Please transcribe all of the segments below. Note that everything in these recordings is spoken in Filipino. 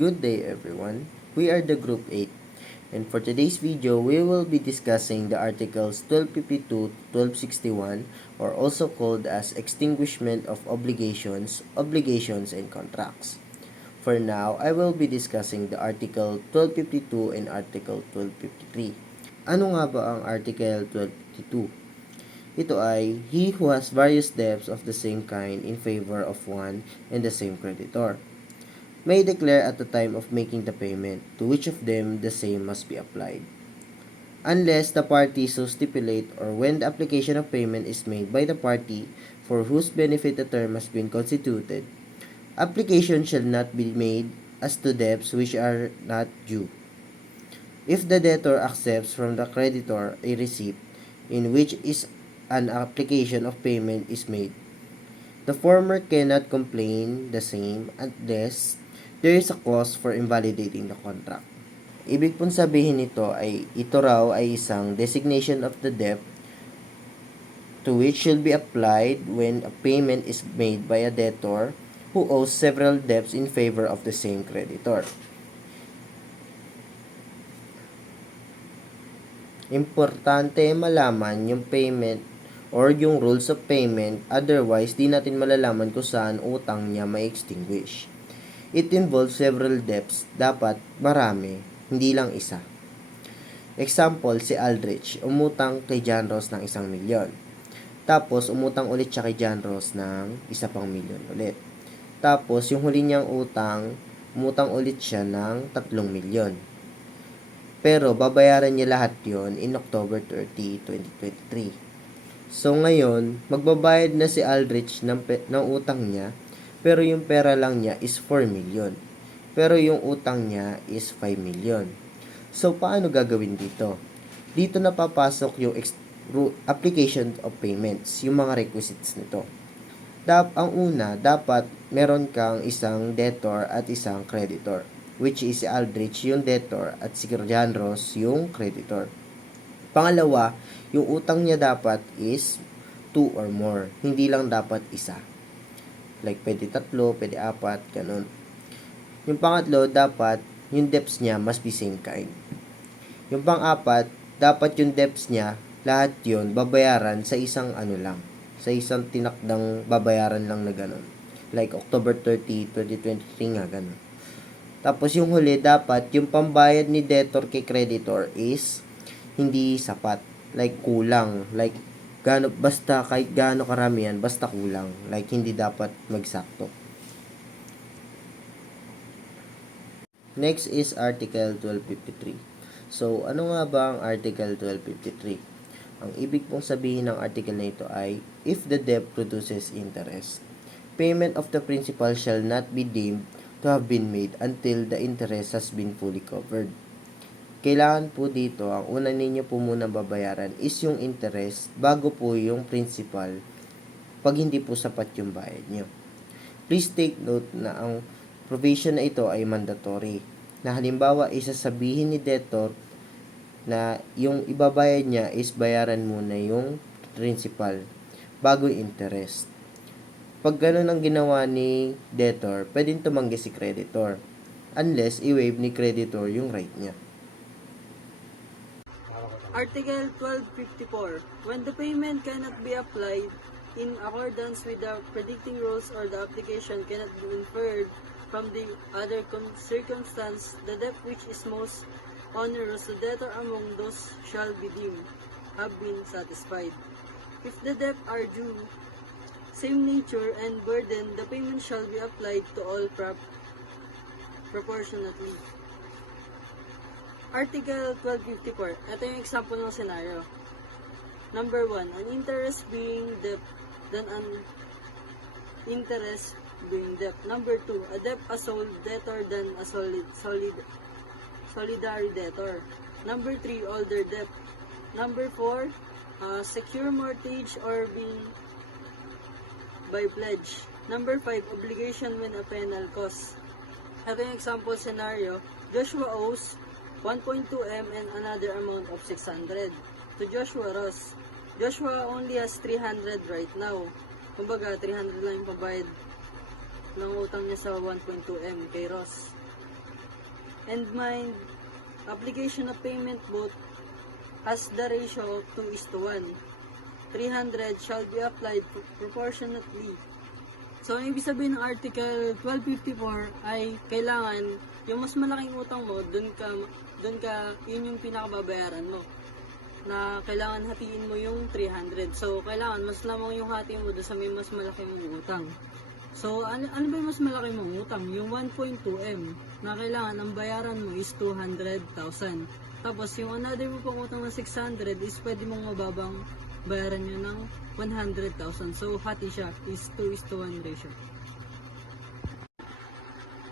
Good day everyone. We are the Group 8 and for today's video we will be discussing the articles 1252 1261 or also called as extinguishment of obligations, and contracts. For now, I will be discussing the article 1252 and article 1253. Ano nga ba ang article 1252? Ito ay, he who has various debts of the same kind in favor of one and the same creditor may declare at the time of making the payment to which of them the same must be applied. Unless the party so stipulate or when the application of payment is made by the party for whose benefit the term has been constituted, application shall not be made as to debts which are not due. If the debtor accepts from the creditor a receipt in which is an application of payment is made, the former cannot complain the same unless there is a cause for invalidating the contract. Ibig pong sabihin nito ay ito raw ay isang designation of the debt to which should be applied when a payment is made by a debtor who owes several debts in favor of the same creditor. Importante malaman yung payment or yung rules of payment, otherwise di natin malalaman kung saan utang niya may extinguish. It involves several debts, dapat marami, hindi lang isa. Example, si Aldrich, umutang kay John Ross ng 1 milyon. Tapos, umutang ulit siya kay John Ross ng 1 pang milyon ulit. Tapos, yung huli niyang umutang ulit siya ng 3 milyon. Pero, babayaran niya lahat yon in October 30, 2023. So, ngayon, magbabayad na si Aldrich ng utang niya, pero yung pera lang niya is 4 million. Pero yung utang niya is 5 million. So, paano gagawin dito? Dito na papasok yung application of payments, yung mga requisites nito. Ang una, dapat meron kang isang debtor at isang creditor, which is si Aldrich yung debtor at si John Ross yung creditor. Pangalawa, yung utang niya dapat is 2 or more, hindi lang dapat isa. Like, pwede 3, pwede 4, ganun. Yung pangatlo, dapat yung debts niya must be same kind. Yung pang-4, dapat yung debts niya, lahat yun, babayaran sa isang sa isang tinakdang babayaran lang na ganun. Like, October 30, 2023 nga, ganun. Tapos yung huli, dapat yung pambayad ni debtor kay creditor is hindi sapat. Like, kulang. Like, basta kahit gaano karami yan, basta kulang. Like, hindi dapat magsakto. Next is Article 1253. So, ano nga ba ang Article 1253? Ang ibig pong sabihin ng article na ito ay, if the debt produces interest, payment of the principal shall not be deemed to have been made until the interest has been fully covered. Kailangan po dito, ang una ninyo po muna babayaran is yung interest bago po yung principal pag hindi po sapat yung bayad nyo. Please take note na ang provision na ito ay mandatory. Na halimbawa, isasabihin ni debtor na yung ibabayad niya is bayaran muna yung principal bago yung interest. Pag ganun ang ginawa ni debtor, pwedeng tumanggi si creditor unless i-waive ni creditor yung right niya. Article 1254. When the payment cannot be applied in accordance with the predicting rules or the application cannot be inferred from the other circumstance, the debt which is most onerous to debtor among those shall be deemed have been satisfied. If the debt are due, same nature and burden, the payment shall be applied to all proportionately. Article 1254. Ito yung example ng scenario. Number 1, an interest being debt than an interest being debt. Number 2, a debt a sole debtor than a solidary debtor. Number 3, older debt. Number 4, secure mortgage or being by pledge. Number 5, obligation when a penal cost. Ito yung example scenario. Joshua owes 1.2 M and another amount of 600 to Joshua Ross. Joshua only has 300 right now. Kumbaga, 300 lang yung pambayad ng utang niya sa 1.2 M kay Ross. and my application of payment both has the ratio of 2:1. 300 shall be applied proportionately. So, ang ibig sabihin ng Article 1254 ay kailangan yung mas malaking utang mo, dun ka, yun yung pinakababayaran mo. Na kailangan hatiin mo yung 300. So, kailangan mas lamang yung hati mo doon sa may mas malaki mong utang. So, ano ba yung mas malaki mong utang? Yung 1.2M na kailangan ang bayaran mo is 200,000. Tapos, yung another mo pang utang na 600 is pwede mong mababang bayaran nyo ng 100,000. So, hati siya is 2:1 ratio.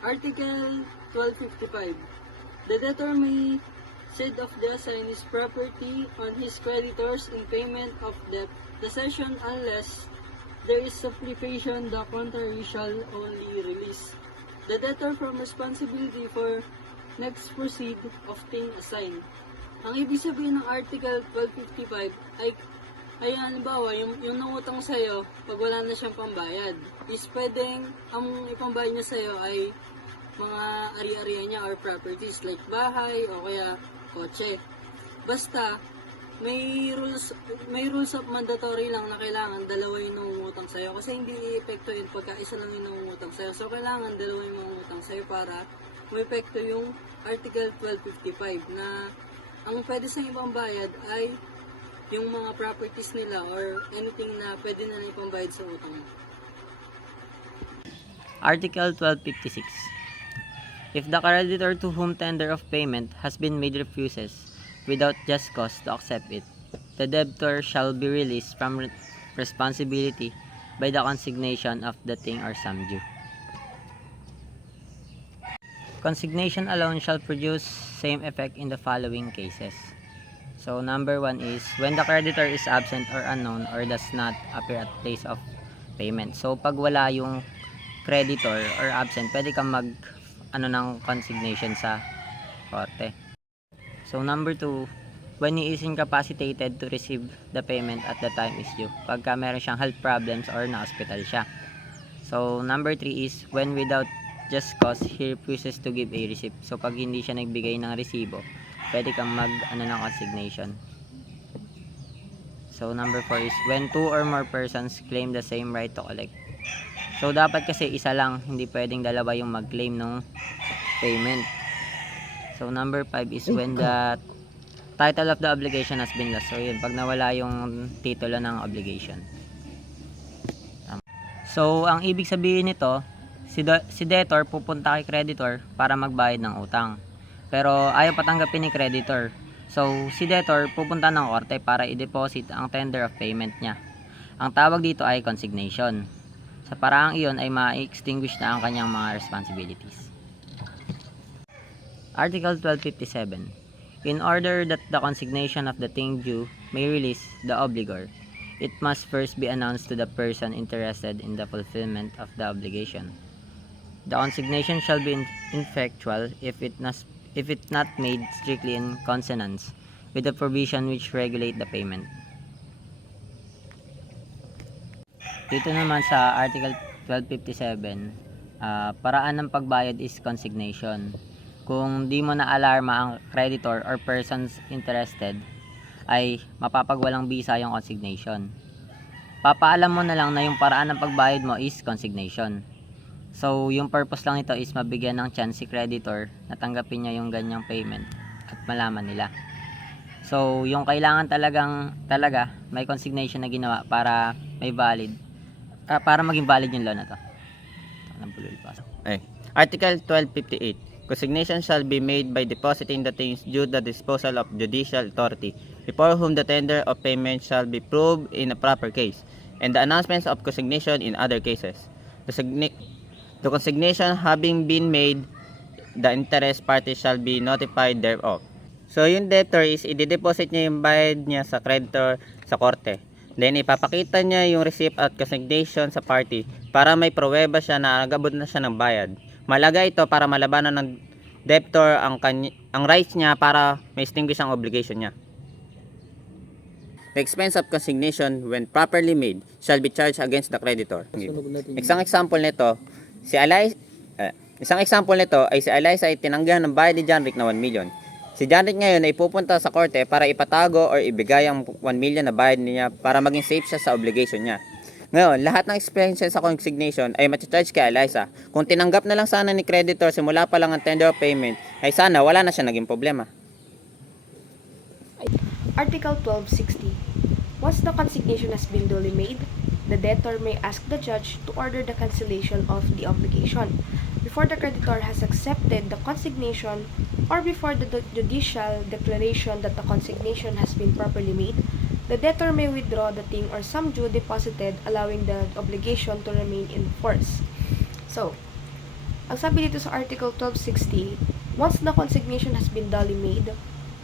Article 1255. The debtor may cede of the assigned his property on his creditors in payment of debt, the cession unless there is supplication, the contrary shall only release the debtor from responsibility for next proceed of thing assigned. Ang ibig sabihin ng Article 1255 ay halimbawa, yung nangutang sa'yo, pag wala na siyang pambayad, is pwedeng ang ipambayad niya sa'yo ay mga ari-arian niya or properties like bahay o kaya kotse. Basta, may rules of mandatory lang na kailangan dalawa yung nangungutang sa'yo kasi hindi i-epekto yun pagka isa lang yung nangungutang sa'yo. So, kailangan dalawa yung nangungutang sa'yo para may-epekto yung Article 1255 na ang pwede sa ibang bayad ay yung mga properties nila or anything na pwede na ipambayad sa utang mo. Article 1256. If the creditor to whom tender of payment has been made refuses, without just cause to accept it, the debtor shall be released from responsibility by the consignation of the thing or sum due. Consignation alone shall produce same effect in the following cases. So, number 1 is when the creditor is absent or unknown or does not appear at place of payment. So, pag wala yung creditor or absent, pwede kang ng consignation sa korte. So, number 2, when he is incapacitated to receive the payment at the time is due. Pagka meron siyang health problems or na-hospital siya. So, number 3 is when without just cause he refuses to give a receipt. So, pag hindi siya nagbigay ng resibo, pwede kang ng consignation. So, number 4 is when 2 or more persons claim the same right to collect. So, dapat kasi isa lang, hindi pwedeng dalawa yung mag-claim ng payment. So, number 5 is when the title of the obligation has been lost. So, yun, pag nawala yung titulo ng obligation. So, ang ibig sabihin nito, si debtor pupunta kay creditor para magbayad ng utang. Pero ayaw patanggapin ni creditor. So, si debtor pupunta ng korte para i-deposit ang tender of payment niya. Ang tawag dito ay consignation. Sa paraang iyon ay ma-extinguish na ang kanyang mga responsibilities. Article 1257. In order that the consignation of the thing due may release the obligor, it must first be announced to the person interested in the fulfillment of the obligation. The consignation shall be effectual if it not made strictly in consonance with the provision which regulate the payment. Dito naman sa Article 1257, paraan ng pagbayad is consignation. Kung di mo na alarma ang creditor or persons interested, ay mapapagwalang bisa yung consignation. Papaalam mo na lang na yung paraan ng pagbayad mo is consignation. So, yung purpose lang nito is mabigyan ng chance si creditor na tanggapin niya yung ganyang payment at malaman nila. So, yung kailangan talaga may consignation na ginawa para may valid, para maging valid yung loan na to. Article 1258. Consignation shall be made by depositing the things due the disposal of judicial authority, before whom the tender of payment shall be proved in a proper case, and the announcements of consignation in other cases. The consignation having been made, the interest party shall be notified thereof. So, yung debtor is i-deposit niya yung bayad niya sa creditor sa korte. Then, ipapakita niya yung receipt at consignation sa party para may pruweba siya na nagabot na siya ng bayad. Malaga ito para malabanan ng debtor ang rights niya para ma-extinguish ang obligation niya. The expense of consignation, when properly made, shall be charged against the creditor. Isang example nito, Isang example nito ay si Eliza ay tinanggihan ng bayad ni John Rick na 1 million. Si John Rick ngayon ay pupunta sa korte para ipatago or ibigay ang 1 million na bayad niya para maging safe siya sa obligation niya. Ngayon, lahat ng expenses sa consignation ay mati-charge kay Eliza. Kung tinanggap na lang sana ni creditor simula pa lang ang tender of payment, ay sana wala na siya naging problema. Article 1260. Once the consignation has been duly made, the debtor may ask the judge to order the cancellation of the obligation. Before the creditor has accepted the consignation or before the judicial declaration that the consignation has been properly made, the debtor may withdraw the thing or sum due deposited, allowing the obligation to remain in force. So, ang sabi dito sa Article 1260, once the consignation has been duly made,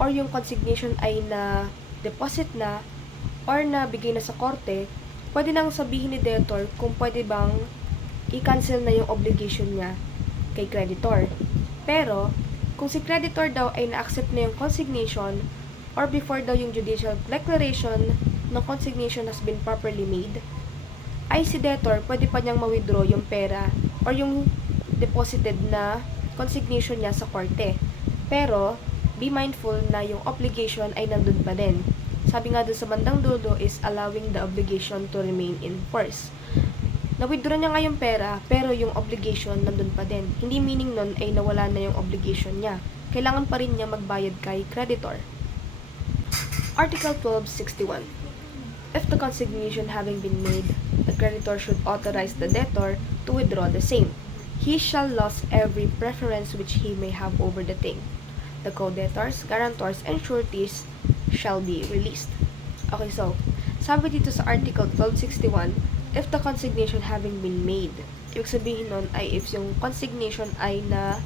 or yung consignation ay na-deposit na, or nabigay na sa korte, pwede nang sabihin ni debtor kung pwede bang i-cancel na yung obligation niya kay creditor. Pero, kung si creditor daw ay na-accept na yung consignation, or before daw yung judicial declaration ng consignation has been properly made, ay si debtor pwede pa niyang ma-withdraw yung pera or yung deposited na consignation niya sa korte. Pero, be mindful na yung obligation ay nandun pa din. Sabi nga dun sa bandang dulo is allowing the obligation to remain in force. Na-withdraw niya nga yung pera, pero yung obligation nandun pa din. Hindi meaning nun ay nawala na yung obligation niya. Kailangan pa rin niya magbayad kay creditor. Article 1261. If the consignation having been made, the creditor should authorize the debtor to withdraw the same. He shall lose every preference which he may have over the thing. The co-debtors, guarantors, and sureties shall be released. Okay, so, sabi dito sa Article 1261, if the consignation having been made, ibig sabihin nun ay if yung consignation ay na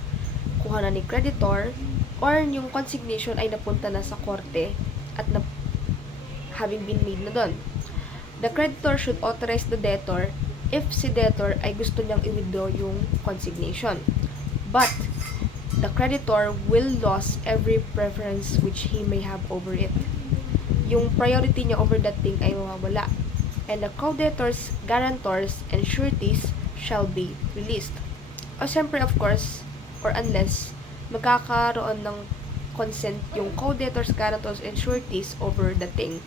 kuha na ni creditor, or yung consignation ay napunta na sa korte, at having been made na doon. The creditor should authorize the debtor if si debtor ay gusto niyang i-withdraw yung consignation. But, the creditor will lose every preference which he may have over it. Yung priority niya over that thing ay mawawala. And the co-debtors, guarantors, and sureties shall be released. O siyempre, of course, or unless magkakaroon ng consent yung co-debtors, guarantors, and sureties over the thing.